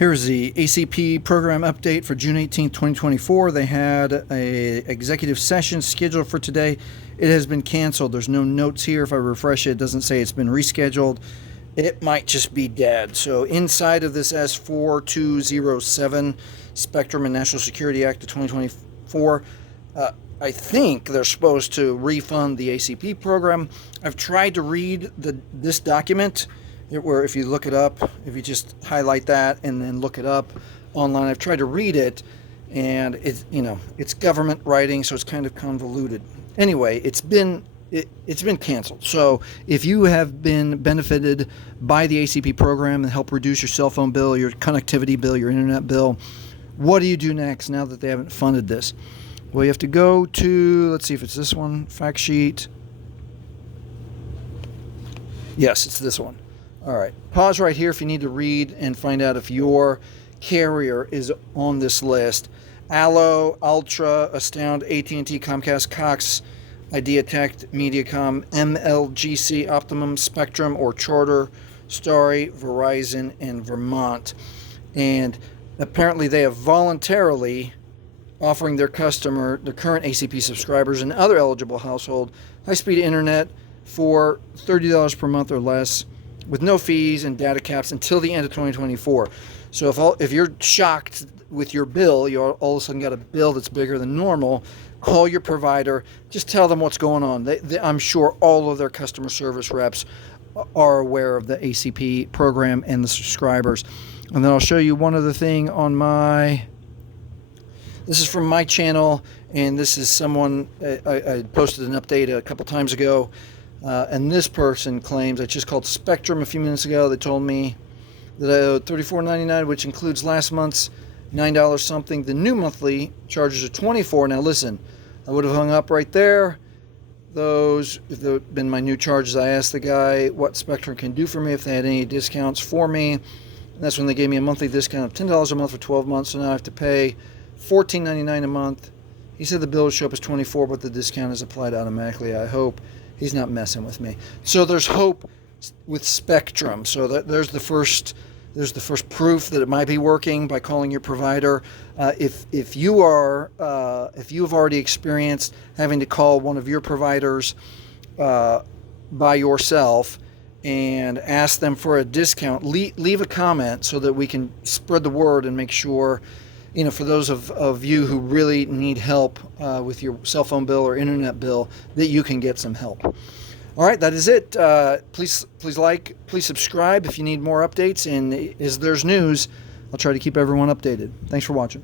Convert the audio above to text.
Here's the ACP program update for June 18, 2024. They had an executive session scheduled for today. It has been canceled. There's no notes here. If I refresh it, it doesn't say it's been rescheduled. It might just be dead. So inside of this S4207 Spectrum and National Security Act of 2024, I think they're supposed to refund the ACP program. I've tried to read this document, where if you look it up, if you just highlight that and then look it up online, I've tried to read it, and it's government writing, so it's kind of convoluted. Anyway, it's been canceled. So if you have been benefited by the ACP program and help reduce your cell phone bill, your connectivity bill, your internet bill, what do you do next now that they haven't funded this? Well, you have to go to, let's see if it's this one, fact sheet. Yes, it's this one. All right, pause right here if you need to read and find out if your carrier is on this list. Allo, Ultra, Astound, AT&T, Comcast, Cox, IdeaTek, Mediacom, MLGC, Optimum, Spectrum, or Charter, Starry, Verizon, and Vermont. And apparently they have voluntarily offering their current ACP subscribers and other eligible household high-speed internet for $30 per month or less, with no fees and data caps until the end of 2024. So if you're shocked with your bill, you all of a sudden got a bill that's bigger than normal, call your provider, just tell them what's going on. I'm sure all of their customer service reps are aware of the ACP program and the subscribers. And then I'll show you one other thing on this is from my channel, and this is someone, I posted an update a couple times ago. And this person claims, I just called Spectrum a few minutes ago. They told me that I owed $34.99, which includes last month's $9 something. The new monthly charges are $24. Now listen, I would have hung up right there. If they've been my new charges, I asked the guy what Spectrum can do for me, if they had any discounts for me. And that's when they gave me a monthly discount of $10 a month for 12 months. So now I have to pay $14.99 a month. He said the bill would show up as $24, but the discount is applied automatically. I hope he's not messing with me. So there's hope with Spectrum. So there's the first proof that it might be working by calling your provider. If you have already experienced having to call one of your providers by yourself and ask them for a discount, leave a comment so that we can spread the word and make sure, for those of you who really need help with your cell phone bill or internet bill, that you can get some help. All right, that is it. Please subscribe if you need more updates. And as there's news, I'll try to keep everyone updated. Thanks for watching.